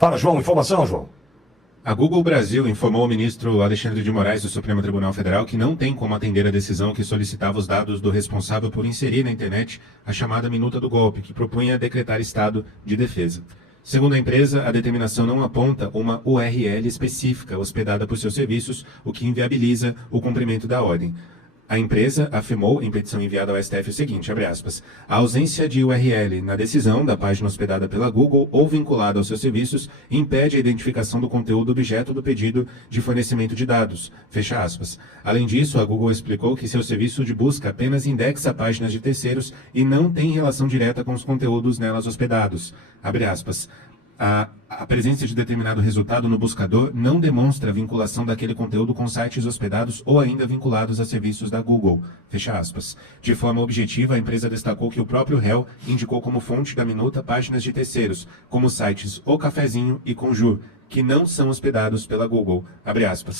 Fala, João. Informação, João. A Google Brasil informou ao ministro Alexandre de Moraes do Supremo Tribunal Federal que não tem como atender a decisão que solicitava os dados do responsável por inserir na internet a chamada minuta do golpe, que propunha decretar estado de defesa. Segundo a empresa, a determinação não aponta uma URL específica hospedada por seus serviços, o que inviabiliza o cumprimento da ordem. A empresa afirmou, em petição enviada ao STF, o seguinte, abre aspas, a ausência de URL na decisão da página hospedada pela Google ou vinculada aos seus serviços impede a identificação do conteúdo objeto do pedido de fornecimento de dados, fecha aspas. Além disso, a Google explicou que seu serviço de busca apenas indexa páginas de terceiros e não tem relação direta com os conteúdos nelas hospedados, abre aspas. A presença de determinado resultado no buscador não demonstra a vinculação daquele conteúdo com sites hospedados ou ainda vinculados a serviços da Google, fecha aspas. De forma objetiva, a empresa destacou que o próprio réu indicou como fonte da minuta páginas de terceiros, como sites O Cafezinho e Conjur, que não são hospedados pela Google, abre aspas.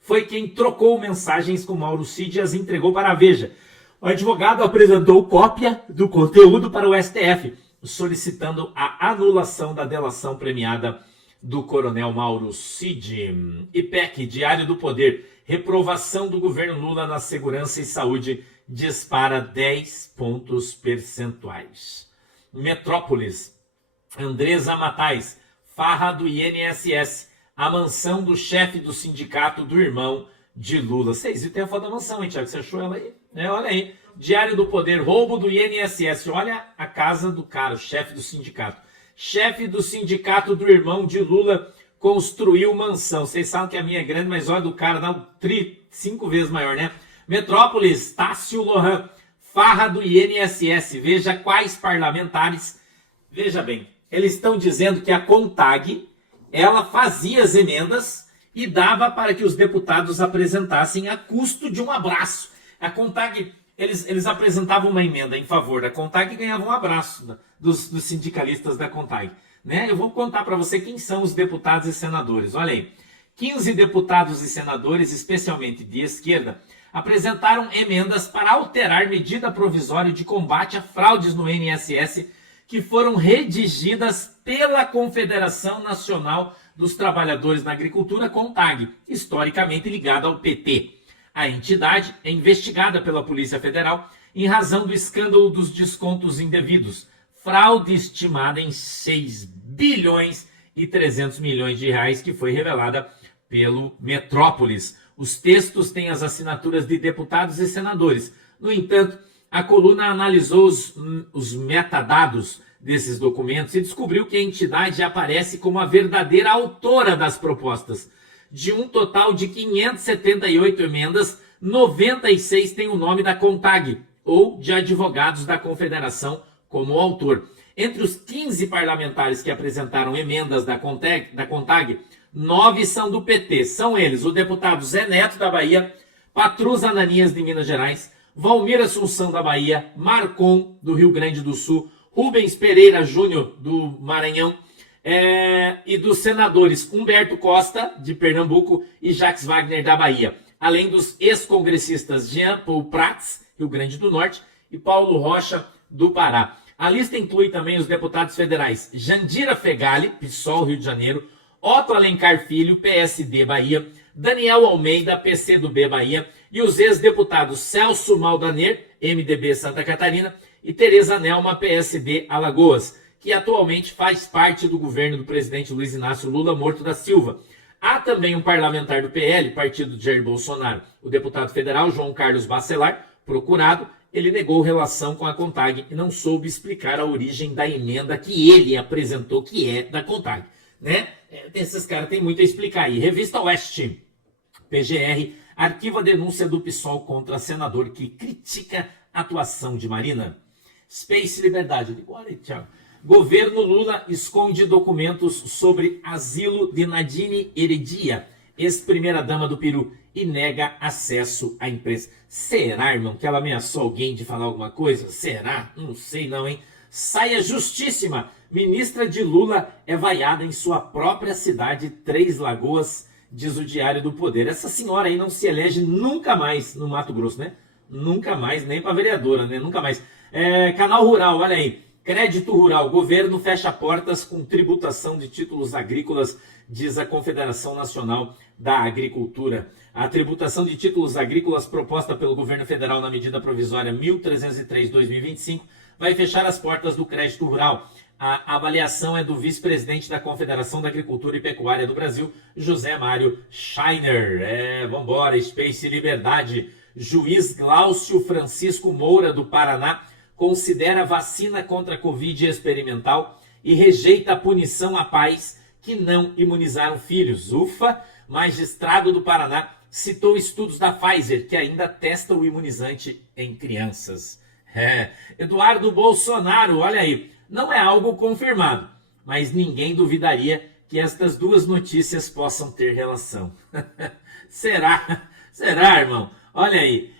Foi quem trocou mensagens com Mauro Cid e as entregou para a Veja. O advogado apresentou cópia do conteúdo para o STF, solicitando a anulação da delação premiada do coronel Mauro Cid. IPEC, Diário do Poder, reprovação do governo Lula na segurança e saúde dispara 10 pontos percentuais. Metrópolis, Andresa Matais, farra do INSS, a mansão do chefe do sindicato do irmão de Lula. Vocês viram, tem a foto da mansão, hein, Thiago? Você achou ela aí? Olha aí. Diário do Poder, roubo do INSS. Olha a casa do cara, o chefe do sindicato. Chefe do sindicato do irmão de Lula construiu mansão. Vocês sabem que a minha é grande, mas olha do cara, dá 5 vezes maior, né? Metrópolis, Tássio Lohan, farra do INSS. Veja quais parlamentares. Veja bem, eles estão dizendo que a CONTAG, ela fazia as emendas e dava para que os deputados apresentassem a custo de um abraço. A CONTAG... Eles apresentavam uma emenda em favor da CONTAG e ganhavam um abraço dos sindicalistas da CONTAG. Né? Eu vou contar para você quem são os deputados e senadores. Olha aí, 15 deputados e senadores, especialmente de esquerda, apresentaram emendas para alterar medida provisória de combate a fraudes no INSS que foram redigidas pela Confederação Nacional dos Trabalhadores na Agricultura, CONTAG, historicamente ligada ao PT. A entidade é investigada pela Polícia Federal em razão do escândalo dos descontos indevidos, fraude estimada em 6 bilhões e 300 milhões de reais, que foi revelada pelo Metrópolis. Os textos têm as assinaturas de deputados e senadores. No entanto, a coluna analisou os metadados desses documentos e descobriu que a entidade aparece como a verdadeira autora das propostas. De um total de 578 emendas, 96 têm o nome da CONTAG, ou de advogados da Confederação como autor. Entre os 15 parlamentares que apresentaram emendas da CONTAG, 9 são do PT. São eles o deputado Zé Neto, da Bahia, Patrus Ananias, de Minas Gerais, Valmir Assunção, da Bahia, Marcon, do Rio Grande do Sul, Rubens Pereira Júnior, do Maranhão, e dos senadores Humberto Costa, de Pernambuco, e Jacques Wagner, da Bahia, além dos ex-congressistas Jean Paul Prats, Rio Grande do Norte, e Paulo Rocha, do Pará. A lista inclui também os deputados federais Jandira Fegali, PSOL, Rio de Janeiro, Otto Alencar Filho, PSD, Bahia, Daniel Almeida, PCdoB, Bahia, e os ex-deputados Celso Maldaner, MDB, Santa Catarina, e Tereza Nelma, PSD, Alagoas, que atualmente faz parte do governo do presidente Luiz Inácio Lula Morto da Silva. Há também um parlamentar do PL, partido de Jair Bolsonaro, o deputado federal João Carlos Bacelar, procurado. Ele negou relação com a CONTAG e não soube explicar a origem da emenda que ele apresentou, que é da CONTAG. Né? Esses caras têm muito a explicar aí. Revista Oeste, PGR, arquiva a denúncia do PSOL contra senador que critica a atuação de Marina. Space Liberdade. Olha aí, Thiago. Governo Lula esconde documentos sobre asilo de Nadine Heredia, ex-primeira-dama do Peru, e nega acesso à imprensa. Será, irmão, que ela ameaçou alguém de falar alguma coisa? Será? Não sei não, hein? Saia justíssima. Ministra de Lula é vaiada em sua própria cidade, Três Lagoas, diz o Diário do Poder. Essa senhora aí não se elege nunca mais no Mato Grosso, né? Nunca mais, nem para vereadora, né? Nunca mais. Canal Rural, olha aí. Crédito rural. Governo fecha portas com tributação de títulos agrícolas, diz a Confederação Nacional da Agricultura. A tributação de títulos agrícolas proposta pelo governo federal na medida provisória 1303/2025 vai fechar as portas do crédito rural. A avaliação é do vice-presidente da Confederação da Agricultura e Pecuária do Brasil, José Mário Scheiner. Vambora, Space Liberdade. Juiz Glaucio Francisco Moura, do Paraná, considera vacina contra a Covid experimental e rejeita a punição a pais que não imunizaram filhos. Ufa! Magistrado do Paraná citou estudos da Pfizer que ainda testa o imunizante em crianças. Eduardo Bolsonaro, olha aí, não é algo confirmado, mas ninguém duvidaria que estas duas notícias possam ter relação. Será? Será, irmão? Olha aí.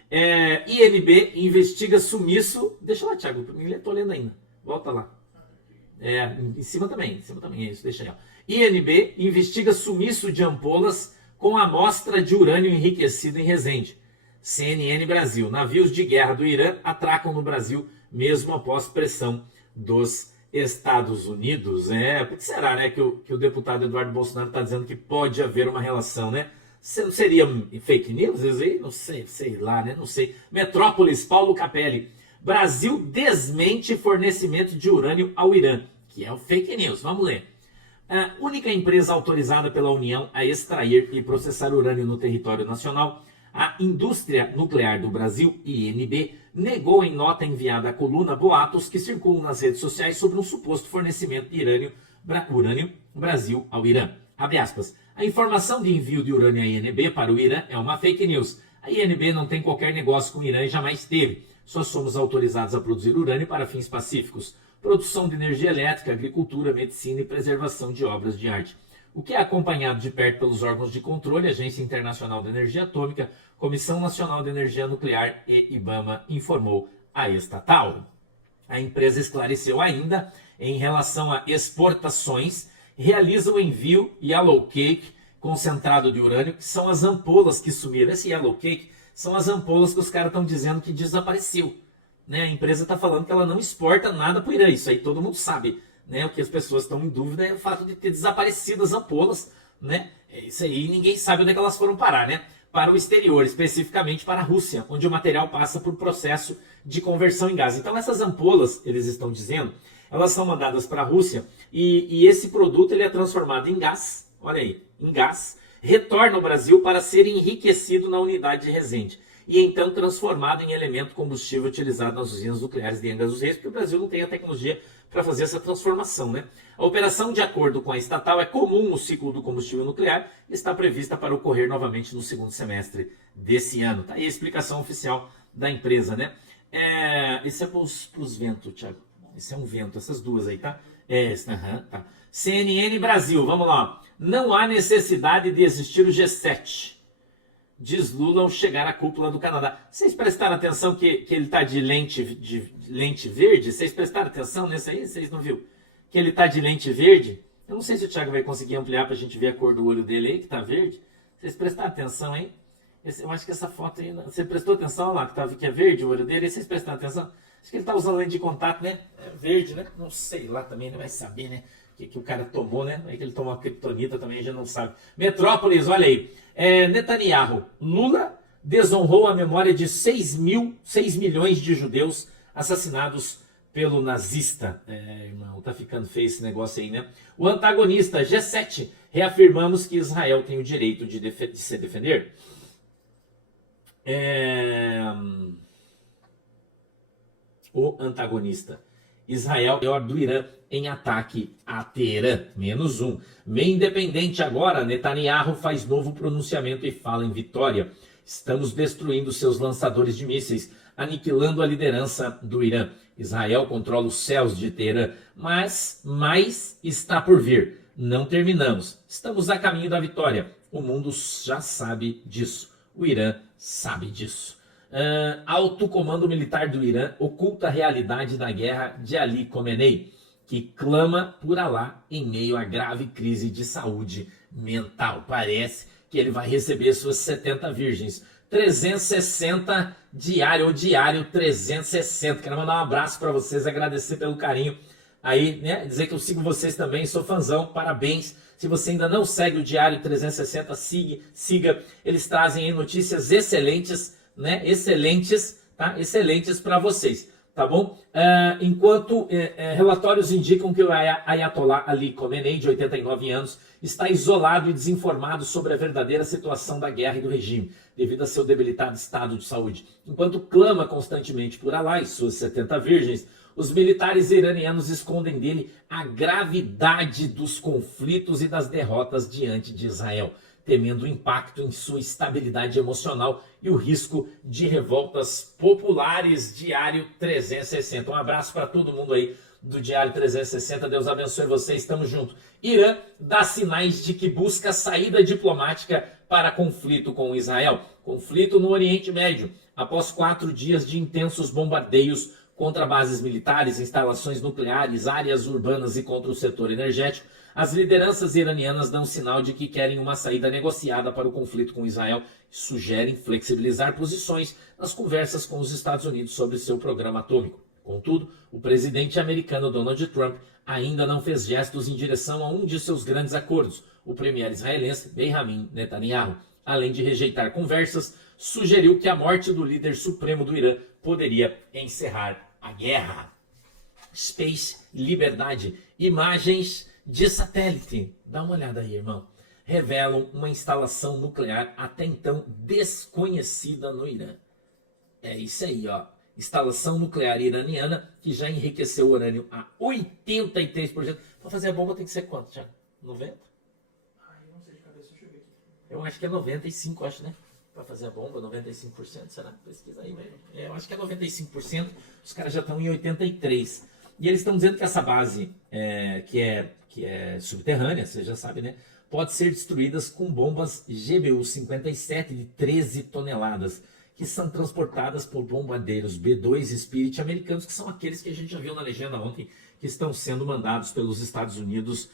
INB investiga sumiço. Deixa lá, Thiago, eu tô lendo ainda. Volta lá. Em cima também, é isso, deixa aí. Ó. INB investiga sumiço de ampolas com amostra de urânio enriquecido em Resende. CNN Brasil. Navios de guerra do Irã atracam no Brasil mesmo após pressão dos Estados Unidos. Por que será, né, que o deputado Eduardo Bolsonaro está dizendo que pode haver uma relação, né? Seria fake news? Não sei lá, né? Não sei. Metrópolis, Paulo Capelli. Brasil desmente fornecimento de urânio ao Irã, que é o fake news. Vamos ler. A única empresa autorizada pela União a extrair e processar urânio no território nacional, a Indústria Nuclear do Brasil, INB, negou em nota enviada à coluna boatos que circulam nas redes sociais sobre um suposto fornecimento de urânio Brasil ao Irã. Abre aspas. A informação de envio de urânio à INB para o Irã é uma fake news. A INB não tem qualquer negócio com o Irã e jamais teve. Só somos autorizados a produzir urânio para fins pacíficos. Produção de energia elétrica, agricultura, medicina e preservação de obras de arte. O que é acompanhado de perto pelos órgãos de controle, Agência Internacional de Energia Atômica, Comissão Nacional de Energia Nuclear e IBAMA, informou a estatal. A empresa esclareceu ainda, em relação a exportações, realiza o envio Yellow Cake concentrado de urânio, que são as ampolas que sumiram. Esse Yellow Cake são as ampolas que os caras estão dizendo que desapareceu. Né? A empresa está falando que ela não exporta nada para o Irã, isso aí todo mundo sabe. Né? O que as pessoas estão em dúvida é o fato de ter desaparecido as ampolas. Né? Isso aí ninguém sabe onde é que elas foram parar. Né? Para o exterior, especificamente para a Rússia, onde o material passa por processo de conversão em gás. Então essas ampolas, eles estão dizendo, elas são mandadas para a Rússia e esse produto ele é transformado em gás, olha aí, em gás, retorna ao Brasil para ser enriquecido na unidade de Resende e então transformado em elemento combustível utilizado nas usinas nucleares de Angra dos Reis, porque o Brasil não tem a tecnologia para fazer essa transformação. Né? A operação, de acordo com a estatal, é comum no ciclo do combustível nuclear e está prevista para ocorrer novamente no segundo semestre desse ano. Tá aí a explicação oficial da empresa. Né? Esse é para os ventos, Thiago. Esse é um vento, essas duas aí, tá? Tá. CNN Brasil, vamos lá. Não há necessidade de existir o G7, diz Lula ao chegar à cúpula do Canadá. Vocês prestaram atenção que ele está de lente verde? Vocês prestaram atenção nesse aí? Vocês não viram? Que ele está de lente verde? Eu não sei se o Thiago vai conseguir ampliar para a gente ver a cor do olho dele aí, que está verde. Vocês prestaram atenção, hein? Eu acho que essa foto aí... Você prestou atenção lá, que é verde o olho dele? E vocês prestaram atenção? Acho que ele está usando lente de contato, né? Verde, né? Não sei lá também, não vai saber, né? Que o cara tomou, né? Aí que ele tomou a criptonita também, já não sabe. Metrópolis, olha aí. Netanyahu, Lula desonrou a memória de 6 milhões de judeus assassinados pelo nazista. Irmão, tá ficando feio esse negócio aí, né? O antagonista, G7, reafirmamos que Israel tem o direito de se defender. O antagonista, Israel, maior do Irã em ataque a Teherã, -1. Meio independente agora, Netanyahu faz novo pronunciamento e fala em vitória. Estamos destruindo seus lançadores de mísseis, aniquilando a liderança do Irã. Israel controla os céus de Teherã, mas mais está por vir. Não terminamos. Estamos a caminho da vitória. O mundo já sabe disso. O Irã sabe disso. Alto comando militar do Irã oculta a realidade da guerra de Ali Khamenei, que clama por Alá em meio à grave crise de saúde mental. Parece que ele vai receber suas 70 virgens. 360 diário, ou diário 360. Quero mandar um abraço para vocês, agradecer pelo carinho aí, né? Dizer que eu sigo vocês também, sou fãzão, parabéns. Se você ainda não segue o Diário 360, siga. Eles trazem aí notícias excelentes, né? Excelentes, tá? Excelentes para vocês, tá bom? Enquanto relatórios indicam que o Ayatollah Ali Khamenei, de 89 anos, está isolado e desinformado sobre a verdadeira situação da guerra e do regime, devido a seu debilitado estado de saúde. Enquanto clama constantemente por Alá e suas 70 virgens, os militares iranianos escondem dele a gravidade dos conflitos e das derrotas diante de Israel, temendo o impacto em sua estabilidade emocional e o risco de revoltas populares. Diário 360. Um abraço para todo mundo aí do Diário 360. Deus abençoe vocês. Estamos juntos. Irã dá sinais de que busca saída diplomática para conflito com Israel. Conflito no Oriente Médio. Após 4 dias de intensos bombardeios contra bases militares, instalações nucleares, áreas urbanas e contra o setor energético, as lideranças iranianas dão sinal de que querem uma saída negociada para o conflito com Israel e sugerem flexibilizar posições nas conversas com os Estados Unidos sobre seu programa atômico. Contudo, o presidente americano Donald Trump ainda não fez gestos em direção a um de seus grandes acordos, o premier israelense Benjamin Netanyahu. Além de rejeitar conversas, sugeriu que a morte do líder supremo do Irã poderia encerrar a guerra. Space, liberdade, imagens de satélite, dá uma olhada aí, irmão, revelam uma instalação nuclear até então desconhecida no Irã. É isso aí, ó. Instalação nuclear iraniana que já enriqueceu o urânio a 83%. Para fazer a bomba tem que ser quanto, Thiago? 90? Eu não sei de cabeça, deixa eu ver aqui. Eu acho que é 95, acho, né? Para fazer a bomba, 95%, será? Pesquisa aí, velho. Eu acho que é 95%, os caras já estão em 83%. E eles estão dizendo que essa base, que é subterrânea, você já sabe, né? Pode ser destruída com bombas GBU-57 de 13 toneladas, que são transportadas por bombardeiros B-2 Spirit americanos, que são aqueles que a gente já viu na legenda ontem, que estão sendo mandados pelos Estados Unidos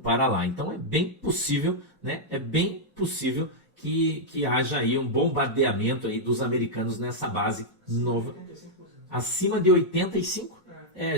para lá. Então é bem possível, né? É bem possível que haja aí um bombardeamento aí dos americanos nessa base nova. 85%. Acima de 85%?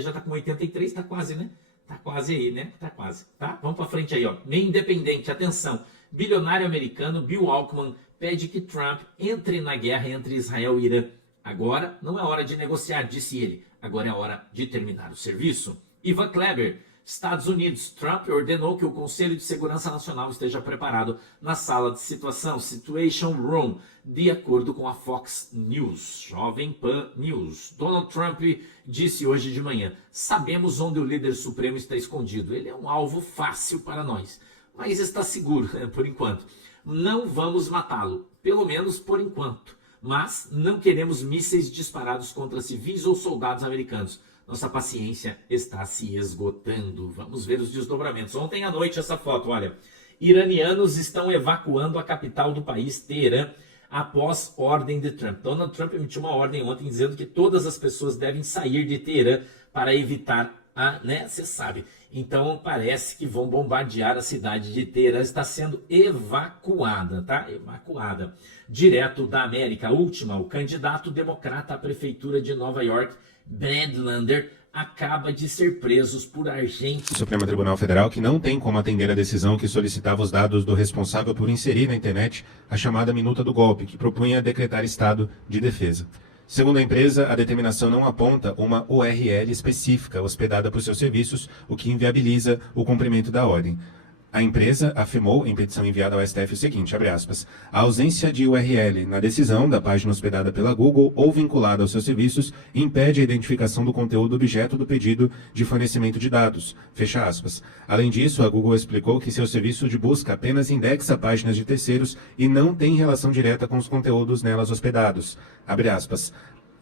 Já tá com 83%, tá quase, né? Tá quase aí, né? Tá quase, tá? Vamos para frente aí, ó. Meio independente, atenção. Bilionário americano Bill Ackman pede que Trump entre na guerra entre Israel e Irã. Agora não é hora de negociar, disse ele. Agora é hora de terminar o serviço. Ivan Kleber, Estados Unidos. Trump ordenou que o Conselho de Segurança Nacional esteja preparado na sala de situação, Situation Room, de acordo com a Fox News, Jovem Pan News. Donald Trump disse hoje de manhã: sabemos onde o líder supremo está escondido. Ele é um alvo fácil para nós, mas está seguro, por enquanto. Não vamos matá-lo, pelo menos por enquanto. Mas não queremos mísseis disparados contra civis ou soldados americanos. Nossa paciência está se esgotando. Vamos ver os desdobramentos. Ontem à noite essa foto, olha. Iranianos estão evacuando a capital do país, Teherã, após ordem de Trump. Donald Trump emitiu uma ordem ontem dizendo que todas as pessoas devem sair de Teherã para evitar né? Você sabe. Então parece que vão bombardear a cidade de Teherã. Está sendo evacuada, tá? Evacuada. Direto da América. Última, o candidato democrata à prefeitura de Nova York, Brad Lander, acaba de ser preso por agentes. O Supremo Tribunal Federal que não tem como atender a decisão que solicitava os dados do responsável por inserir na internet a chamada minuta do golpe, que propunha decretar estado de defesa. Segundo a empresa, a determinação não aponta uma URL específica hospedada por seus serviços, o que inviabiliza o cumprimento da ordem. A empresa afirmou em petição enviada ao STF o seguinte, abre aspas, a ausência de URL na decisão da página hospedada pela Google ou vinculada aos seus serviços impede a identificação do conteúdo objeto do pedido de fornecimento de dados, fecha aspas. Além disso, a Google explicou que seu serviço de busca apenas indexa páginas de terceiros e não tem relação direta com os conteúdos nelas hospedados, abre aspas.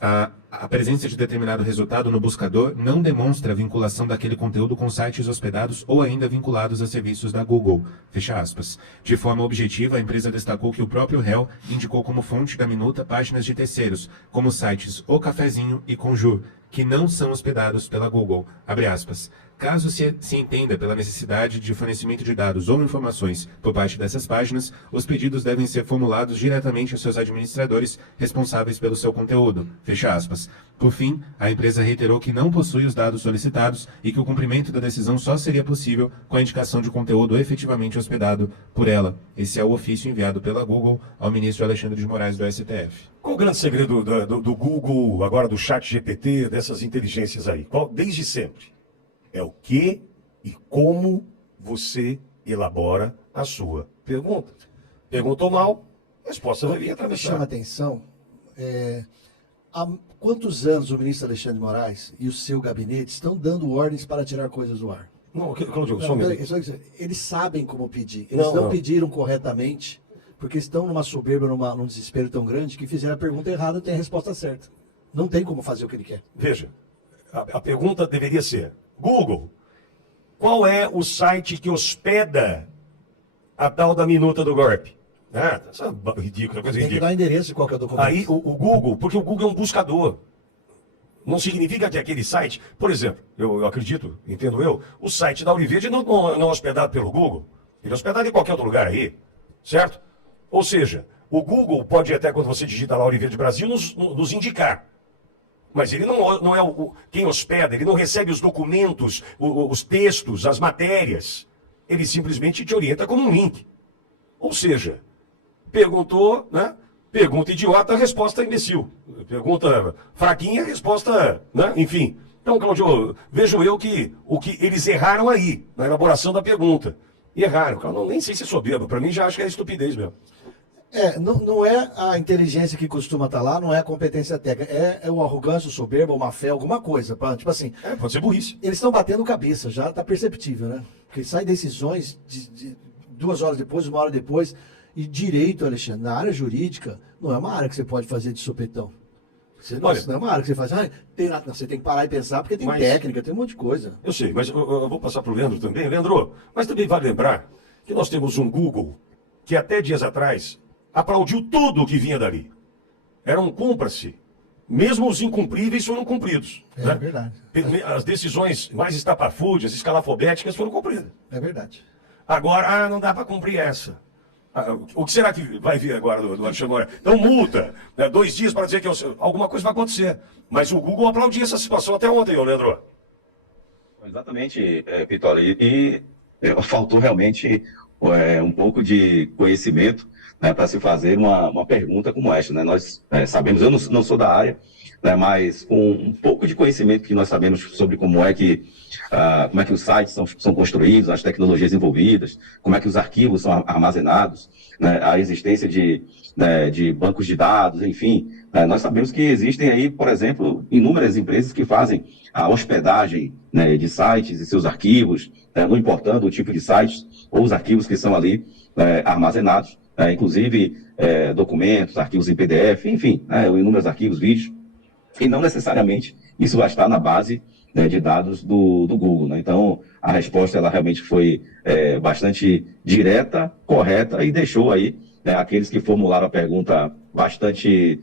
A presença de determinado resultado no buscador não demonstra a vinculação daquele conteúdo com sites hospedados ou ainda vinculados a serviços da Google, fecha aspas. De forma objetiva, a empresa destacou que o próprio réu indicou como fonte da minuta páginas de terceiros, como sites O Cafezinho e Conjur, que não são hospedados pela Google, abre aspas. Caso se entenda pela necessidade de fornecimento de dados ou informações por parte dessas páginas, os pedidos devem ser formulados diretamente aos seus administradores responsáveis pelo seu conteúdo. Fecha aspas. Por fim, a empresa reiterou que não possui os dados solicitados e que o cumprimento da decisão só seria possível com a indicação de conteúdo efetivamente hospedado por ela. Esse é o ofício enviado pela Google ao ministro Alexandre de Moraes do STF. Qual o grande segredo do Google, agora do ChatGPT, dessas inteligências aí? Desde sempre. É o que e como você elabora a sua pergunta. Perguntou mal, a resposta vai vir Me através chama a atenção, há quantos anos o ministro Alexandre de Moraes e o seu gabinete estão dando ordens para tirar coisas do ar? Não, Claudio, só Não, um peraí, minuto. só dizer, eles sabem como pedir, eles Não, não não. pediram corretamente, porque estão numa soberba, num desespero tão grande que fizeram a pergunta errada e tem a resposta certa. Não tem como fazer o que ele quer. Veja, a pergunta deveria ser: Google, qual é o site que hospeda a tal da minuta do golpe? Essa ridícula, coisa Tem que ridícula. dar o endereço de qual que é o documento. Aí o Google, porque o Google é um buscador. Não significa que aquele site, por exemplo, eu acredito, entendo eu, o site da Auriverde não é hospedado pelo Google. Ele é hospedado em qualquer outro lugar aí, certo? Ou seja, o Google pode até, quando você digita lá Auriverde Brasil, nos indicar. Mas ele não é quem hospeda, ele não recebe os documentos, os textos, as matérias. Ele simplesmente te orienta como um link. Ou seja, perguntou, né? Pergunta idiota, resposta imbecil. Pergunta fraquinha, resposta, né? Enfim. Então, Claudio, vejo eu que eles erraram aí, na elaboração da pergunta. E erraram. Eu nem sei se é soberba, para mim já acho que é estupidez mesmo. Não é a inteligência que costuma estar lá, não é a competência técnica, é o arrogância, o soberba, o má fé, alguma coisa. Tipo assim, Pode ser burrice. eles estão batendo cabeça, já está perceptível, né? Porque saem decisões de 2 horas depois, 1 hora depois. E direito, Alexandre, na área jurídica, não é uma área que você pode fazer de supetão. Olha, Não é uma área que você faz, você tem que parar e pensar, porque tem Mas- técnica, tem um monte de coisa. Eu sei, mas eu vou passar para o Leandro também. Leandro, mas também vale lembrar que nós temos um Google que até dias atrás aplaudiu tudo o que vinha dali. Era um cumpra-se. Mesmo os incumpríveis foram cumpridos. É verdade. As decisões mais estapafúrdias, escalafobéticas foram cumpridas. É verdade. Agora, não dá para cumprir essa. O que será que vai vir agora do Alexandre Moraes? Então multa, né, 2 dias para dizer que alguma coisa vai acontecer. Mas o Google aplaudia essa situação até ontem, ô Leandro. Exatamente, Vitória. Faltou realmente um pouco de conhecimento, né, para se fazer uma pergunta como esta. Né? Nós sabemos, eu não sou da área, né, mas com um pouco de conhecimento que nós sabemos sobre como é que os sites são construídos, as tecnologias envolvidas, como é que os arquivos são armazenados, né, a existência de bancos de dados, enfim. Nós sabemos que existem aí, por exemplo, inúmeras empresas que fazem a hospedagem, né, de sites e seus arquivos, não importando o tipo de sites ou os arquivos que são ali armazenados, inclusive documentos, arquivos em PDF, enfim, inúmeros arquivos, vídeos, e não necessariamente isso vai estar na base, né, de dados do Google. Né? Então, a resposta ela realmente foi bastante direta, correta, e deixou aí, né, aqueles que formularam a pergunta bastante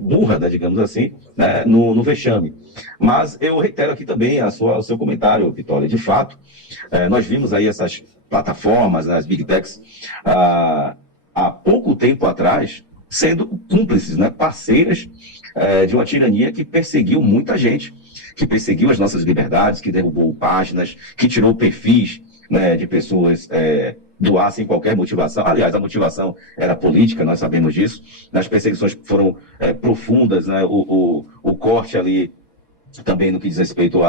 burra, né, digamos assim, né, no vexame. Mas eu reitero aqui também o seu comentário, Vitória. De fato, nós vimos aí essas plataformas, né, as Big Techs, há pouco tempo atrás, sendo cúmplices, né, parceiras de uma tirania que perseguiu muita gente, que perseguiu as nossas liberdades, que derrubou páginas, que tirou perfis, né, de pessoas doar sem qualquer motivação. Aliás, a motivação era política, nós sabemos disso. As perseguições foram profundas, né, o corte ali também no que diz respeito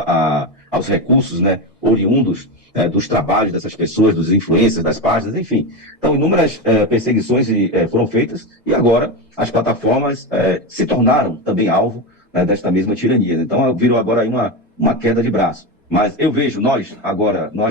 aos recursos, né, oriundos dos trabalhos dessas pessoas, dos influencers, das páginas, enfim. Então, inúmeras perseguições foram feitas, e agora as plataformas se tornaram também alvo, né, desta mesma tirania. Então, virou agora aí uma queda de braço. Mas eu vejo nós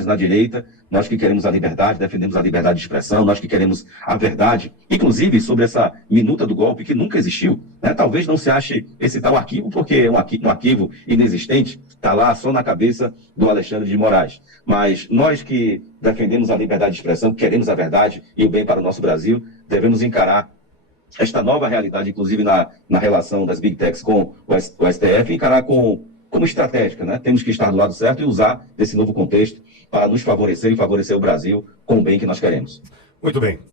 na direita, nós que queremos a liberdade, defendemos a liberdade de expressão, nós que queremos a verdade, inclusive sobre essa minuta do golpe que nunca existiu, né? Talvez não se ache esse tal arquivo, porque é um arquivo inexistente, está lá só na cabeça do Alexandre de Moraes. Mas nós que defendemos a liberdade de expressão, queremos a verdade e o bem para o nosso Brasil, devemos encarar esta nova realidade, inclusive na relação das Big Techs com o STF, encarar com como estratégica, né? Temos que estar do lado certo e usar desse novo contexto para nos favorecer e favorecer o Brasil com o bem que nós queremos. Muito bem.